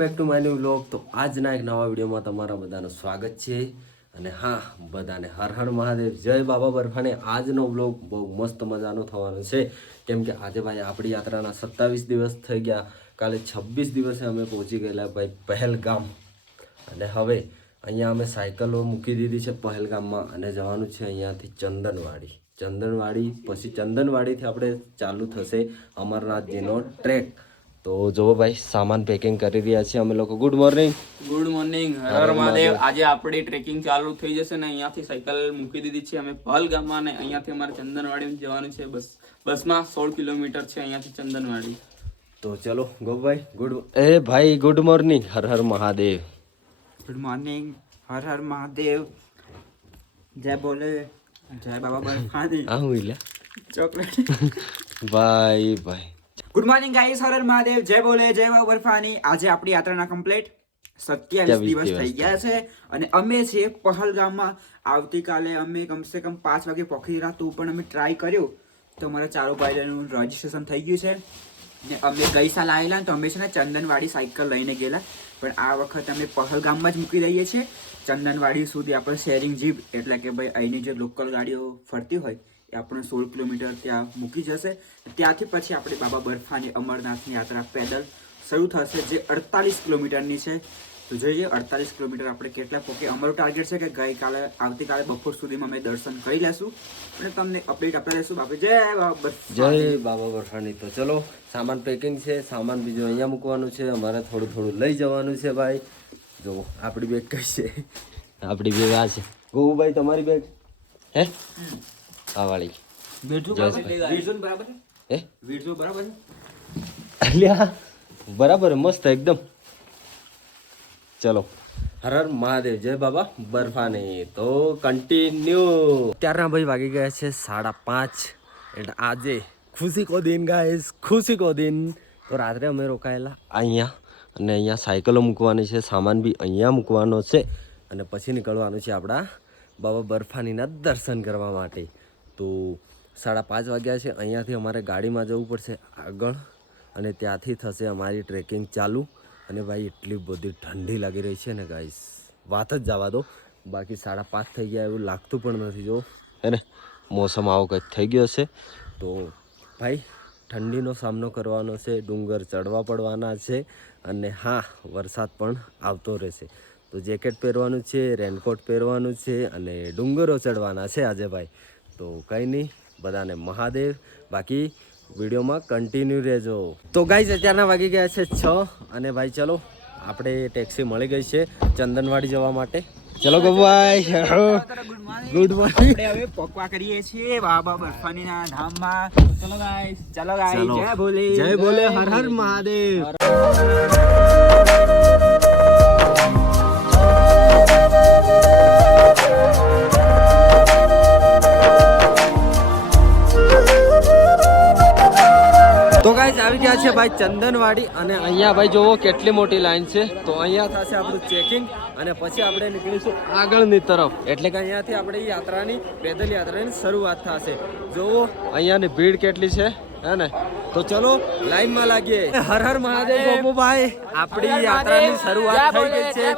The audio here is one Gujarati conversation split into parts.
Back to my new vlog. તો આજના એક નવા વિડીયોમાં તમારા બધાનું સ્વાગત છે. અને હા, બધાને હર હર મહાદેવ, જય બાબા બર્ફાની. આજનો વ્લોગ બહુ મસ્ત મજાનો થવાનો છે, કેમ કે આજે ભાઈ આપણી યાત્રાના 27 દિવસ થઈ ગયા. કાલે 26 દિવસે અમે પહોંચી ગયેલા ભાઈ પહેલગામ. અને હવે અહીંયા અમે સાયકલો મૂકી દીધી છે પહેલગામમાં, અને જવાનું છે અહીંયાથી ચંદનવાડી. પછી ચંદનવાડીથી આપણે ચાલુ થશે અમરનાથજીનો ટ્રેક. તો જો ભાઈ સામાન પેકિંગ કરી રહ્યા છીએ અમે લોકો. Good morning. હર હર મહાદેવ. આજે આપણી ટ્રેકિંગ ચાલુ થઈ જશે ને અહીંયાથી સાયકલ મૂકી દીધી છે અમે પહેલગામમાં, ને અહીંયાથી અમારે ચંદનવાડી જવાનું છે. બસમાં 16 કિલોમીટર છે અહીંયાથી ચંદનવાડી. તો ચલો ગોભાઈ ભાઈ ગુડ મોર્નિંગ. હર હર મહાદેવ. Good morning. હર હર મહાદેવ. જય બોલે જય બાબા બર્ફાની. આ હું લે ચોકલેટ. ભાઈ ગુડ મોર્નિંગ ગાઈસ. હર હર મહાદેવ. જય બોલે જય બાબા બર્ફાની. આજે આપણી યાત્રાના કમ્પ્લીટ 27 દિવસ થઈ ગયા છે અને અમે છીએ પહેલગામમાં. આવતીકાલે અમે કમસે કમ 5 વાગે પહોંચી રહ્યા, તો પણ અમે ટ્રાય કર્યું તો અમારા ચારો ભાઈનું રજીસ્ટ્રેશન થઈ ગયું છે. ને અમે ગઈ સાલ આવેલા તો અમે છે ને ચંદનવાડી સાયકલ લઈને ગયેલા, પણ આ વખત અમે પહેલગામમાં જ મૂકી દઈએ છીએ. ચંદનવાડી સુધી આપણે શેરિંગ જીપ, એટલે કે ભાઈ અહીંની જે લોકલ ગાડીઓ ફરતી હોય એ આપણે 16 કિલોમીટર ત્યાં મૂકી જશે. ત્યાંથી પછી આપણે બાબા બર્ફાની અમરનાથની યાત્રા પેદલ શરૂ થશે, જે 48 કિલોમીટરની છે. તો જોઈએ 48 કિલોમીટર આપણે કેટલા પહોંચે. અમારું ટાર્ગેટ છે કે આવતીકાલે બપોર સુધીમાં અમે દર્શન કરી લેશું અને તમને અપડેટ આપતા રહેશું. બાપા જય બાબા બર્ફાની. તો ચલો, સામાન પેકિંગ છે, સામાન બીજું અહીંયા મૂકવાનું છે, અમારે થોડું લઈ જવાનું છે ભાઈ. જો આપણી બેગ કઈ છે? આપણી બેગ આ છે. ગોભાઈ તમારી બેગ હે? આ વાળી બરાબર મસ્ત એકદમ. ચલો, હર હર મહાદેવ, જય બાબા બર્ફાની. તો કન્ટિન્યુ. ત્યારના ભાઈ વાગી ગયા છે 5:30. એટલે આજે ખુશી કો દિન ગાઈસ, ખુશી કો દિન. તો રાત્રે અમે રોકાયેલા અહીંયા, અને અહીંયા સાયકલો મૂકવાની છે, સામાન બી અહીંયા મૂકવાનો છે, અને પછી નીકળવાનું છે આપણા બાબા બર્ફાનીના દર્શન કરવા માટે. તો 5:30 વાગ્યા છે. અહીંયાથી અમારે ગાડીમાં જવું પડશે આગળ, અને ત્યાંથી થશે અમારી ટ્રેકિંગ ચાલુ. અને ભાઈ એટલી બધી ઠંડી લાગી રહી છે ને ગાઈસ, વાત જ જવા દો. બાકી 5:30 થઈ ગયા એવું લાગતું પણ નથી. જો હે ને, મોસમ આવો કંઈક થઈ ગયો છે. તો ભાઈ ઠંડીનો સામનો કરવાનો છે, ડુંગર ચડવા પડવાના છે, અને હા, વરસાદ પણ આવતો રહેશે. તો જેકેટ પહેરવાનું છે, રેનકોટ પહેરવાનું છે, અને ડુંગરો ચડવાના છે આજે ભાઈ. તો કંઈ નહીં, બધાને મહાદેવ. બાકી વિડીયોમાં કન્ટિન્યુ રહેજો. તો ગાઈઝ અત્યારના વાગી ગયા છે 6, અને ભાઈ ચલો, આપણે ટેક્સી મળી ગઈ છે ચંદનવાડી જવા માટે. ચલો ગોભાઈ, ગુડ મોર્નિંગ. આપણે હવે પકવા કરીએ છીએ બાબા બર્ફાનીના ધામમાં. ચલો ગાઈસ, જય ભોલે જય ભોલે, હર હર મહાદેવ. તો ગાઈસ આવી ગયા છે ભાઈ ચંદનવાડી, અને અહીંયા ભાઈ જોવો કેટલી મોટી લાઈન છે. તો અહીંયા થશે આપણું ચેકિંગ, અને પછી આપણે નીકળીશું આગળની તરફ. એટલે કે અહીંયાથી આપણી પેદલ યાત્રાની શરૂઆત થશે. જોવો અહીંયાની ભીડ કેટલી છે, હે ને? તો ચલો લાઈનમાં લાગીએ. હર હર મહાદેવ ગોપુભાઈ, આપણી યાત્રાની શરૂઆત થઈ ગઈ છે.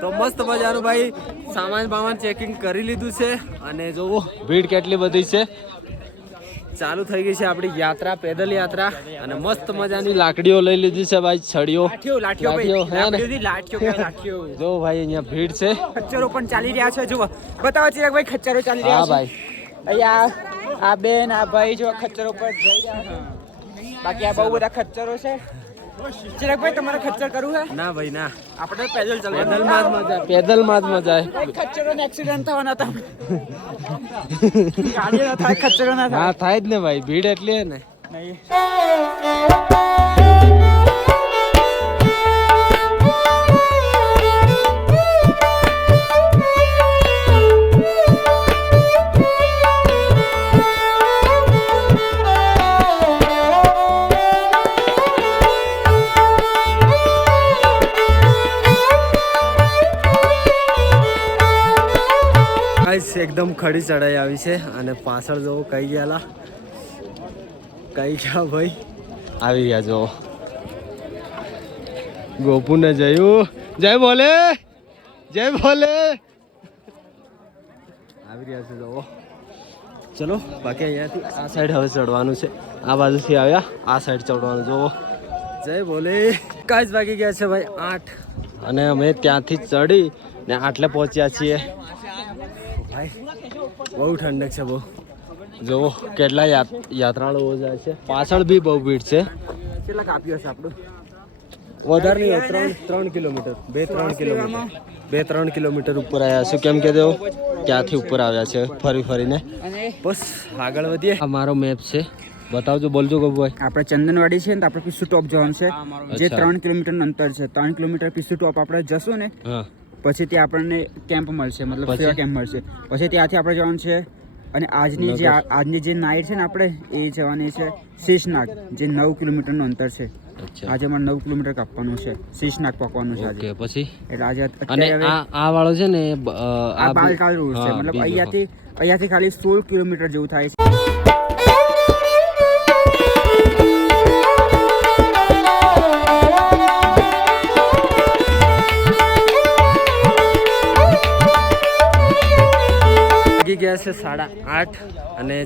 તો મસ્ત મજાનું ભાઈ સામાન ચેકિંગ કરી લીધું છે, અને જોવો ભીડ કેટલી બધી છે. ચાલુ થઈ ગઈ છે આપણી યાત્રા, પેદલ યાત્રા, અને મસ્ત મજાની લાકડીઓ લઈ લીધી છે ભાઈ, છડીઓ. જો ભાઈ અહીંયા ભીડ છે, ખચ્ચરો પણ ચાલી રહ્યા છે. જુઓ, બતાવો ચિરાગ ભાઈ, ખચ્ચરો ચાલી રહ્યા છે ભાઈ. અહીંયા આ બેન, આ ભાઈ જો ખચ્ચરો પર જઈ રહ્યા છે. બાકી આ બહુ બધા ખચ્ચરો છે. ચિરાગ ભાઈ, તમારે ખચ્ચર કરવું છે? ના ભાઈ ના, આપણે પેદલ ચાલવાનું. પેદલમાં જ મજા આવે. ખચ્ચરો ને એક્સિડન્ટ થવાના હતા. ગાડી ના થાય, ખચ્ચરો ના થાય. હા થાય જ ને ભાઈ, ભીડ એટલી હે ને. એકદમ ખડી ચડાઈ આવી છે, અને પાછળ જો કઈ ગયા ભાઈ આવી ગયા જો. ગોપુ ને જયું જય બોલે આવી રહ્યા છે જો ચલો બાકી અહીંયાથી આ સાઈડ હવે ચડવાનું છે આ બાજુથી આવ્યા આ સાઈડ ચડવાનું જો જય બોલે કાંઈ જ વાગી ગયા છે ભાઈ 8 અને અમે ત્યાંથી ચડી ને આટલે પહોંચ્યા છીએ ભાઈ બહુ ઠંડક છે બહુ જો કેટલા યાત્રાળુઓ જાય છે પાછળ બી બહુ ભીડ છે કેટલા કાપ્યો છે આપણું વધારે નહીં 3 કિલોમીટર 2-3 કિલોમીટર ઉપર આવ્યા છે કેમ કે તેઓ ત્યાંથી ઉપર આવ્યા છે ફરીને બસ આગળ વધીએ આ મારો મેપ છે બતાવજો બોલજો ગોપુભાઈ આપણે ચંદનવાડી છે ને તો આપણે પીસુ ટોપ જવાનું છે જે 3 કિલોમીટરનું અંતર છે 3 કિલોમીટર પીસુ ટોપ આપણે જશું ને હા પછી ત્યાં આપણને કેમ્પ મળશે મતલબ સેવા કેમ્પ મળશે પછી ત્યાંથી આપણે જવાનું છે અને આજની જે નાઇટ છે ને આપણે એ જવાની છે શીશનાગ જે 9 કિલોમીટરનું અંતર છે આજે અમારે 9 કિલોમીટર કાપવાનું છે શીશનાગ પકવાનું છે આજે પછી એટલે આજે અને આ વાળો છે ને આ બાલકાલ રૂટ છે મતલબ અહીંયાથી ખાલી 16 કિલોમીટર જેવું થાય છે ગયા છે 8:30 અને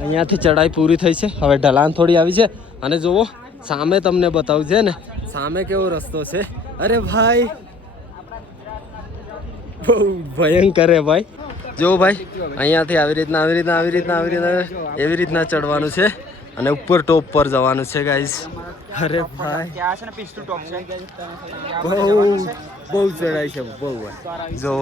અહીંયાથી ચડાઈ પૂરી થઈ છે હવે ઢલાન થોડી આવી છે અને જુઓ સામે તમને બતાવું છે ને સામે કેવો રસ્તો છે અરે ભાઈ બહુ ભયંકર હે ભાઈ જો ભાઈ અહીંયાથી આવી રીતના ચડવાનું છે અને ઉપર ટોપ પર જવાનું છે ગાઈસ અરે ભાઈ ત્યાં છે ને પીસુ ટોપ છે બહુ ચડાઈ છે બહુ જો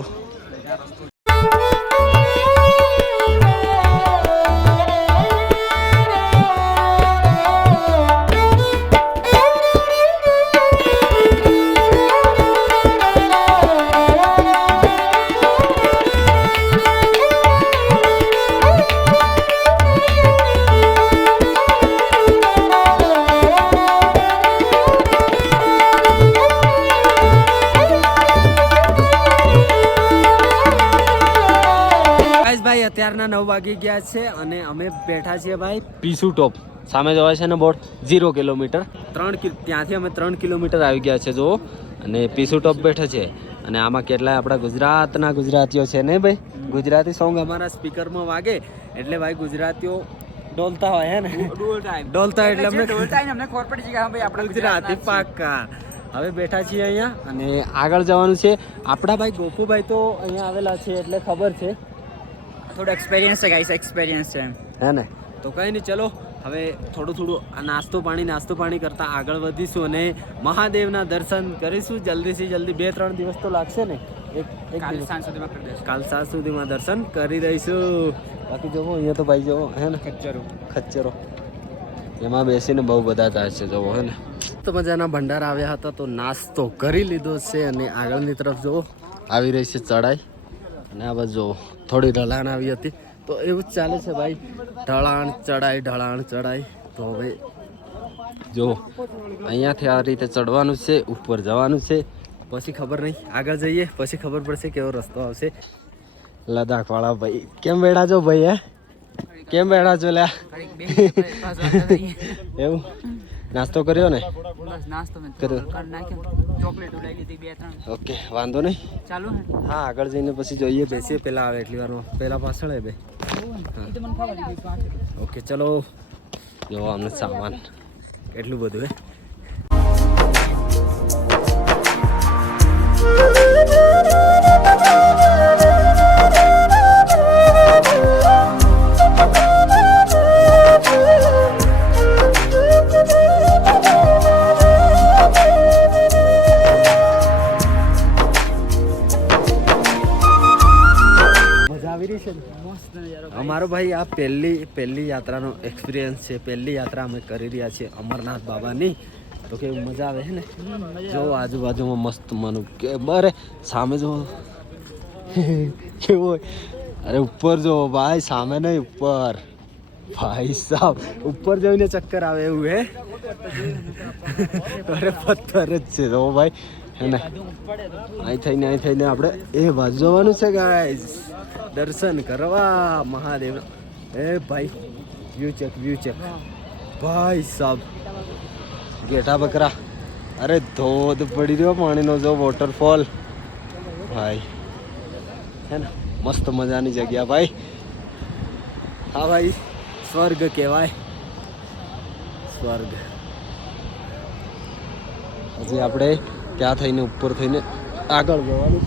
અત્યારના 9 વાગી ગયા છે અને અમે બેઠા છીએ ભાઈ પીસુ ટોપ સામે જવાય છે ને બોર્ડ 0 કિલોમીટર ત્યાંથી અમે 3 કિલોમીટર આવી ગયા છે જો અને પીસુ ટોપ બેઠા છે અને આમાં કેટલાય આપણા ગુજરાતના ગુજરાતીઓ છે ને ભાઈ ગુજરાતી સોંગ અમારા સ્પીકરમાં વાગે એટલે ભાઈ ગુજરાતીઓ ડોલતા હોય હે ને ડોલતા એટલે અમને ખબર પડી જાય ભાઈ આપણે ગુજરાતી પાક્કા હવે બેઠા છીએ અહીંયા અને આગળ જવાનું છે આપણા ભાઈ ગોપુભાઈ તો અહીંયા આવેલા છે એટલે ખબર છે થોડો એક્સપિરિયન્સ છે ગાઈસ એક્સપિરિયન્સ છે હે ને તો કંઈ નહીં ચલો હવે થોડું નાસ્તો પાણી કરતા આગળ વધીશું અને મહાદેવના દર્શન કરીશું જલ્દીથી જલ્દી 2-3 દિવસ તો લાગશે ને કાલ સાંજ સુધીમાં કરી દઈશું કાલ સાંજ સુધીમાં દર્શન કરી દઈશું બાકી જોવો અહીંયા તો ભાઈ જોવો હે ને ખચ્ચરો એમાં બેસીને બહુ બધા થાય છે જોવો હે ને તો મજાના ભંડાર આવ્યા હતા તો નાસ્તો કરી લીધો છે અને આગળની તરફ જોવો આવી રહી છે ચડાઈ અને આ બાજુ થોડી ઢલાણ આવી હતી તો એવું જ ચાલે છે ભાઈ ઢલાણ ચડાઈ તો હવે જો અહીંયાથી આ રીતે ચડવાનું છે ઉપર જવાનું છે પછી ખબર નહીં આગળ જઈએ પછી ખબર પડશે કેવો રસ્તો આવશે લદ્દાખ વાળા ભાઈ કેમ બેઠા છો ભાઈ હે કેમ બેઠા છો લ્યા એવું નાસ્તો કર્યો ને ઓકે વાંધો નહીં ચાલુ હા આગળ જઈને પછી જોઈએ બેસીએ પેલા આવે એટલી વારમાં પેલા પાછળ બે ઓકે ચલો જો અમને સામાન એટલું બધું હે અમારો ભાઈ આ પહેલી યાત્રાનો એક્સપિરિયન્સ છે પહેલી યાત્રા અમે કરી રહ્યા છીએ અમરનાથ બાબાની તો કેવું મજા આવે છે ને જો આજુબાજુમાં મસ્ત મનું કે અરે સામે જો કેવું અરે ઉપર જો ભાઈ સામે નહીં ઉપર ભાઈ સાહેબ ઉપર જઈને ચક્કર આવે એવું હે અરે પથ્થર જ છે જો ભાઈ હે ને અહીં થઈને આપણે એ બાજુ જવાનું છે ગાઈઝ દર્શન કરવા મહાદેવ એ ભાઈ વ્યૂ ચેક ભાઈ સાહેબ ઘેટા બકરા અરે ધોધ પડી રહ્યો પાણીનો, જો વોટરફોલ ભાઈ, હે ને મસ્ત મજાની જગ્યા ભાઈ. હા ભાઈ, સ્વર્ગ કહેવાય, સ્વર્ગ. હજી આપણે ત્યાં થઈને ઉપર થઈને આગળ જવાનું.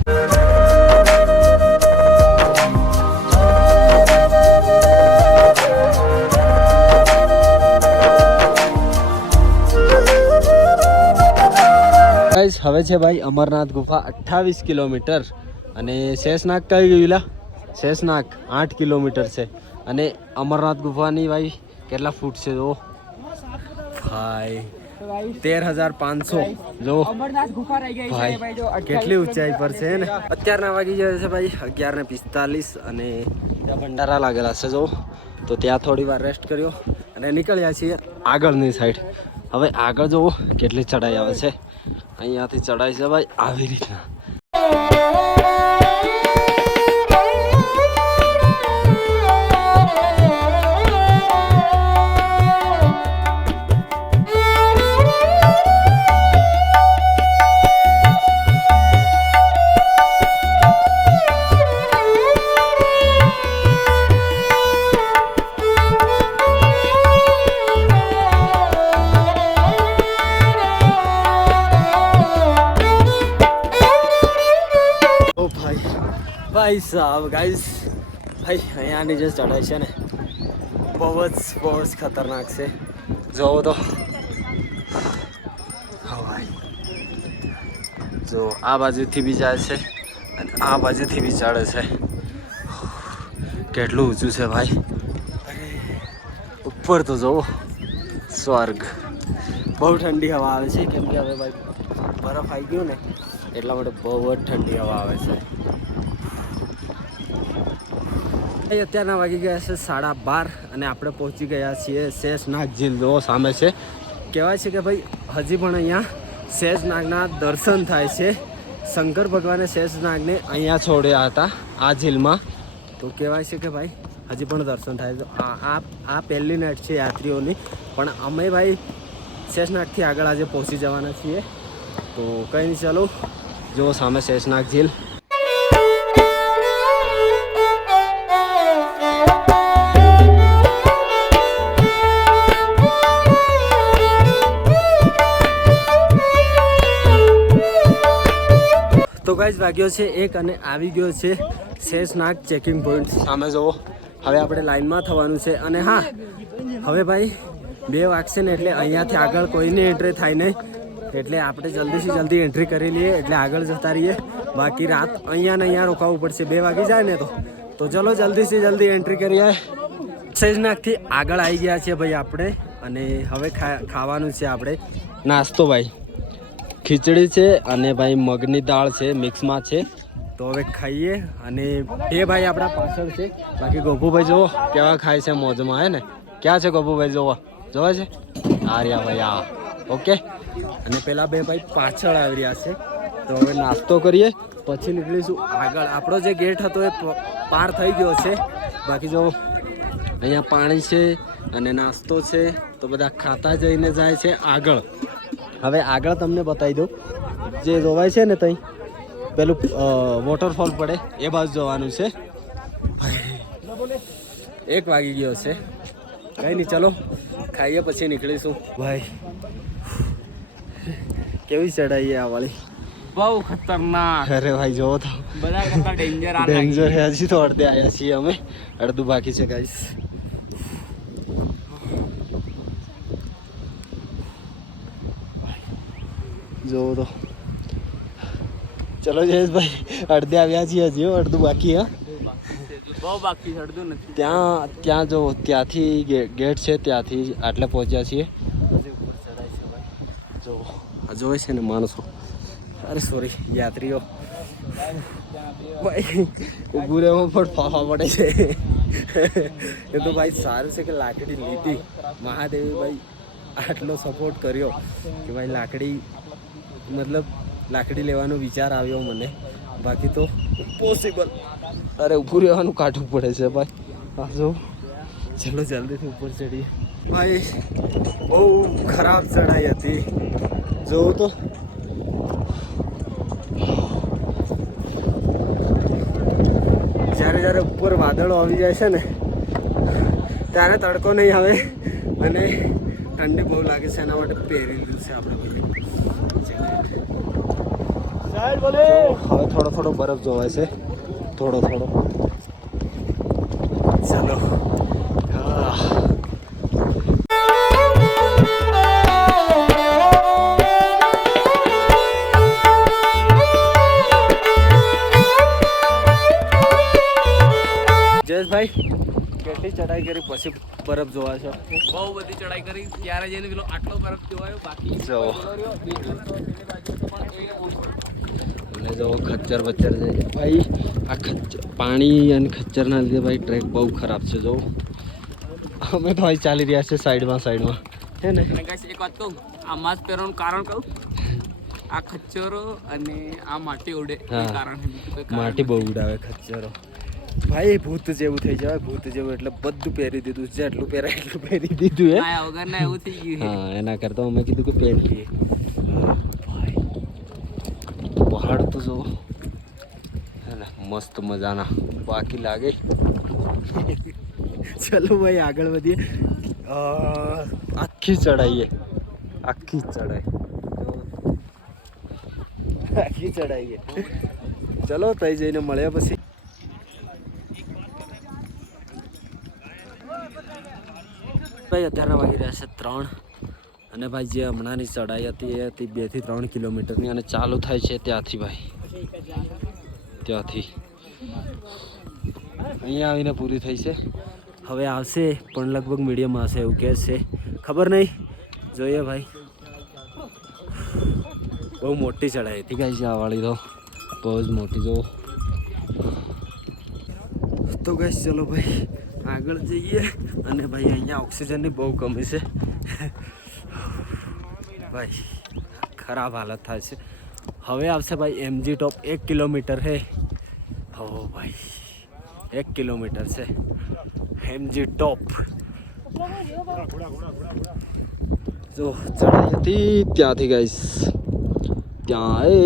હવે છે ભાઈ અમરનાથ ગુફા 28 કિલોમીટર અને શેષનાગ કઈ ગયું લા? શેષનાગ 8 કિલોમીટર છે અને અમરનાથ ગુફાની ભાઈ કેટલા ફૂટ છે જો ભાઈ? 13,500. જો અમરનાથ ગુફા રહી ગઈ છે ભાઈ, જો કેટલી ઊંચાઈ પર છે ને. અત્યારના વાગી ગયા છે ભાઈ 11:45 અને ત્યાં ભંડારા લાગેલા છે જો, તો ત્યાં થોડી વાર રેસ્ટ કર્યો અને નીકળ્યા છીએ આગળની સાઈડ. હવે આગળ જુઓ કેટલી ચડાઈ આવે છે. અહીંયાથી ચડાઈ છે ભાઈ આવી રીતના. ભાઈ સાહેબ ગાઈસ, ભાઈ અહીંયાની જે ચઢાઈ છે ને બહુ જ ખતરનાક છે. જોવો તો હા ભાઈ, જો આ બાજુથી બી જાય છે અને આ બાજુથી બી ચડે છે. કેટલું ઊંચું છે ભાઈ. ઉપર તો જોવો સ્વર્ગ. બહુ ઠંડી હવા આવે છે કેમ કે હવે ભાઈ બરફ આવી ગયો ને એટલા માટે બહુ જ ઠંડી હવા આવે છે. અત્યારના વાગી ગયા છે 12:30 અને આપણે પહોંચી ગયા છીએ શેષનાગ ઝીલ. જો સામે છે. કહેવાય છે કે ભાઈ હજી પણ અહીંયા શેષનાગના દર્શન થાય છે. શંકર ભગવાને શેષનાગને અહીંયા છોડ્યા હતા આ ઝીલમાં, તો કહેવાય છે કે ભાઈ હજી પણ દર્શન થાય. તો આ પહેલી નાઇટ છે યાત્રીઓની, પણ અમે ભાઈ શેષનાગથી આગળ આજે પહોંચી જવાના છીએ. તો કંઈ નહીં, ચાલો જો સામે શેષનાગ ઝીલ. તો ગાઈઝ વાગ્યો છે 1 અને આવી ગયો છે શેષનાગ ચેકિંગ પોઈન્ટ. સામે જુઓ. હવે આપણે લાઈનમાં થવાનું છે અને હા હવે ભાઈ 2 વાગશે ને એટલે અહીંયાથી આગળ કોઈને એન્ટ્રી થાય નહીં, એટલે આપણે જલ્દીથી જલ્દી એન્ટ્રી કરી લઈએ એટલે આગળ જતા રહીએ. બાકી રાત અહીંયા ને અહીંયા રોકાવું પડશે. 2 વાગી જાય ને તો ચલો જલ્દીથી જલ્દી એન્ટ્રી કરીએ. શેષનાગથી આગળ આવી ગયા છે ભાઈ આપણે અને હવે ખાવાનું છે આપણે નાસ્તો. ભાઈ ખીચડી છે અને ભાઈ મગની દાળ છે, મિક્સમાં છે. તો હવે ખાઈએ અને એ ભાઈ આપણા પાછળ છે. બાકી ગોપુભાઈ જુઓ કેવા ખાય છે મોજમાં, હે ને? ક્યાં છે ગોપુભાઈ? જોવા છે આર્યા ભાઈ આ ઓકે. અને પેલા 2 ભાઈ પાછળ આવી રહ્યા છે. તો હવે નાસ્તો કરીએ પછી નીકળીશું આગળ. આપણો જે ગેટ હતો એ પાર થઈ ગયો છે. બાકી જો અહીંયા પાણી છે અને નાસ્તો છે, તો બધા ખાતા જઈને જાય છે આગળ. હવે આગળ તમને બતાવી દઉં, જે જોવાય છે ને ત્યાં પેલું વોટરફોલ પડે એ બાજુ જવાનું છે. 1 વાગી ગયો છે. કંઈ નહીં, ચલો ખાઈએ પછી નીકળીશું. ભાઈ કેવી ચડાઈ આ વાળી? બહુ ખતરનાક. અરે ભાઈ જોવો તો બધા કરતા ડેન્જર છે. હજી તો અડધે આવ્યા છીએ અમે, અડધું બાકી છે ગાઈસ. જોવો તો ચલો જયેશભાઈ, અડધે આવ્યા છીએ, હજી અડધું બાકી. હા બહુ બાકી છે, અડધું નથી. ત્યાં જો ત્યાંથી ગેટ છે, ત્યાંથી આટલે પહોંચ્યા છીએ. જો જોવે છે ને માણસો, અરે સોરી યાત્રીઓ, ભાઈ ઊભું રહેવું પણ ફાફા પડે છે. એ તો ભાઈ સારું છે કે લાકડી લીધી. મહાદેવે ભાઈ આટલો સપોર્ટ કર્યો કે ભાઈ લાકડી લેવાનો વિચાર આવ્યો મને. બાકી તો પોસિબલ, અરે ઊભું રહેવાનું કાઢવું પડે છે ભાઈ. હા જો ચલો જલ્દીથી ઉપર ચડીએ. ભાઈ બહુ ખરાબ ચડાઈ હતી જોવું તો જ્યારે જ્યારે ઉપર વાદળો આવી જાય છે ને ત્યારે તડકો નહીં આવે અને ઠંડી બહુ લાગે છે એના માટે પહેરી લીધું છે આપણે ભાઈ હવે થોડો થોડો બરફ જોવાય છે થોડો થોડો ચલો જયેશભાઈ કેટલી ચડાઈ કરી પછી બરફ જોવા છો બહુ બધી ચડાઈ કરી ત્યારે જઈને પેલો આટલો બરફ જોવાયો બાકી જો અને જો ખચ્ચર બચ્ચર છે ભાઈ આ ખચ્ચર પાણી અને ખચ્ચરના લીધે ભાઈ ટ્રેક બહુ ખરાબ છે જો અમે તો ભાઈ ચાલી રહ્યા છે સાઈડમાં હે ને અને ગાઈસ એક વાત કહું આ માસ્ક પહેરવાનું કારણ કહું આ ખચ્ચરો અને આ માટી ઉડે એ હા. કારણ છે બીજું કોઈ કારણ માટી બહુ ઉડાવે ખચ્ચરો ભાઈ ભૂત જેવું થઈ જાય ભૂત જેવું એટલે બધું પહેરી દીધું જેટલું પહેરાય એટલું પહેરી દીધું હે ના વગર ના એવું થઈ ગયું છે હા એના કરતા અમે કીધું કે પહેરી લઈએ ભાઈ પહાડ તો જો હે ને મસ્ત મજાના બાકી લાગે ચલો ભાઈ આગળ વધીએ આખી ચડાઈએ આખી ચડાઈએ ચલો તઈ જઈને મળ્યા પછી ભાઈ અત્યારના વાગી રહ્યા છે 3 અને ભાઈ જે હમણાંની ચડાઈ હતી એ હતી 2 થી 3 કિલોમીટરની અને ચાલુ થાય છે ત્યાંથી ભાઈ ત્યાંથી અહીંયા આવીને પૂરી થઈ છે હવે આવશે પણ લગભગ મીડિયમ આવશે એવું કહે છે ખબર નહીં જોઈએ ભાઈ બહુ મોટી ચડાઈ હતી ગાઈસ આ વાળી તો બહુ જ મોટી જો તો ગાઈસ ચલો ભાઈ આગળ જઈએ અને ભાઈ અહીંયા ઓક્સિજનની બહુ કમી છે ભાઈ ખરાબ હાલત થાય છે હવે આવશે ભાઈ એમજી ટોપ 1 કિલોમીટર હે હો ભાઈ 1 કિલોમીટર છે એમજી ટોપ જો ચડાઈ હતી ત્યાંથી ગાઈસ ત્યાં એ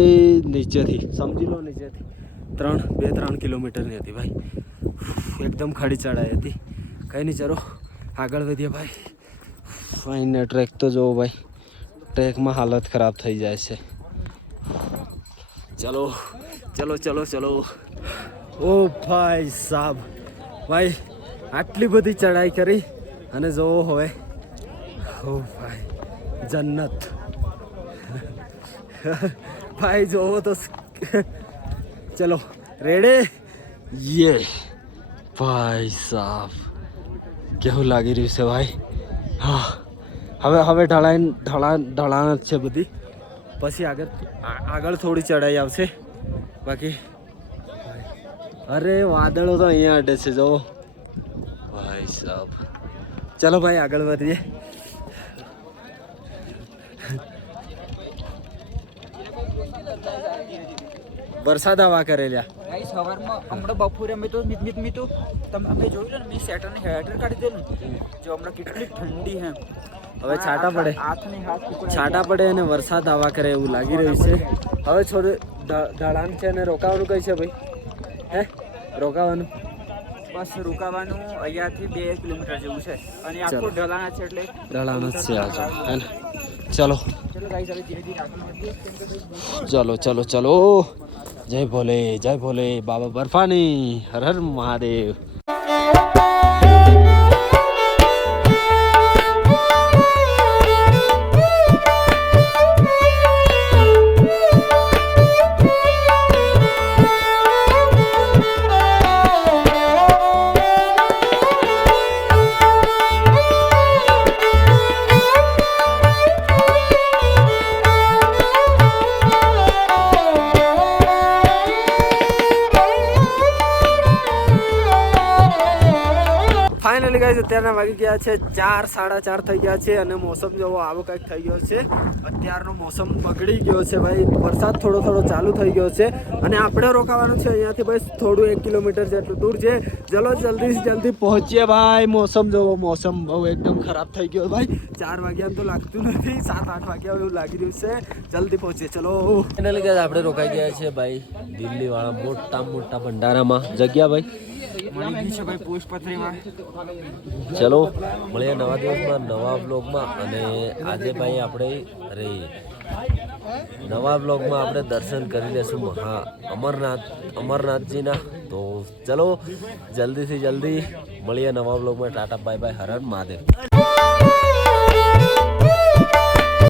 નીચેથી સમજી લો નીચેથી 2-3 કિલોમીટરની હતી ભાઈ એકદમ ખડી ચડાઈ હતી કંઈ નહીં ચલો આગળ વધીએ ભાઈ ફાઇન ટ્રેક તો જો ભાઈ ટ્રેકમાં હાલત ખરાબ થઈ જાય છે ચલો ચલો ચલો ચલો ઓ ભાઈ સાહેબ ભાઈ આટલી બધી ચડાઈ કરી અને જોવો હવે ઓ ભાઈ જન્નત ભાઈ જોવો તો ચલો રેડી યે ભાઈ સાહેબ કેવું લાગી રહ્યું છે ભાઈ હા હવે ઢળાણ જ છે બધી પછી આગળ થોડી ચડાઈ આવશે બાકી અરે વાદળો તો અહીંયા અડે છે જો ભાઈ સાહેબ ચલો ભાઈ આગળ વધીએ વરસાદ આવા કરેલ્યા ગાઈસ સવારમાં હમણાં બપોરે અમે તો મિતું અમે જોયું ને મેં સેટરને હેટર કાઢી દેલું જો હમણાં કેટલી ઠંડી હે હવે છાંટા પડે હાથની હાથ પકડાઈ છાંટા પડે અને વરસાદ આવા કરે એવું લાગી રહ્યું છે હવે થોડું ઢળાણ છે અને રોકાવાનું કઈ છે ભાઈ હે રોકાવાનું બસ રોકાવાનું અહીંયાથી 2 કિલોમીટર જેવું છે અને આખું ઢલાણા છે એટલે ઢળાણ જ છે આજુ હે ને ચલો ચલો ગાઈસ હવે ધીરે ધીરે આગળ વધીએ કેમ કે ભાઈ ચલો ચલો ચલો જય ભોલે બાબા બર્ફાની હર હર મહાદેવ ફાઇનલી ગાઈસ અત્યારના વાગી ગયા છે 4 4:30 થઈ ગયા છે અને મોસમ જેવો આવો કંઈક થઈ ગયો છે. અત્યારનો મોસમ બગડી ગયો છે ભાઈ. વરસાદ થોડો થોડો ચાલુ થઈ ગયો છે અને આપણે રોકાવાનું છે અહીંયાથી ભાઈ થોડું 1 કિલોમીટર જેટલું દૂર છે. ચલો જલ્દી પહોંચીએ ભાઈ. મોસમ જોવો, મોસમ બહુ એકદમ ખરાબ થઈ ગયો ભાઈ. 4 વાગ્યા તો લાગતું નથી, 7-8 વાગ્યા એવું લાગી રહ્યું છે. જલ્દી પહોંચીએ ચલો. ફાઇનલી ગાઈસ આપણે રોકાઈ ગયા છે ભાઈ દિલ્હી વાળા મોટા ભંડારામાં. જગ્યા ભાઈ મળી ગઈ છે ભાઈ પુષ્પત્રીમાં. ચલો મળીએ નવા દિવસમાં નવા બ્લોગમાં. અને આજે ભાઈ આપણે નવા બ્લોગમાં આપણે દર્શન કરી લેશું અમરનાથજીના. તો ચલો જલ્દીથી જલ્દી મળીએ નવા બ્લોગમાં. ટાટા બાય બાય, હર હર મહાદેવ.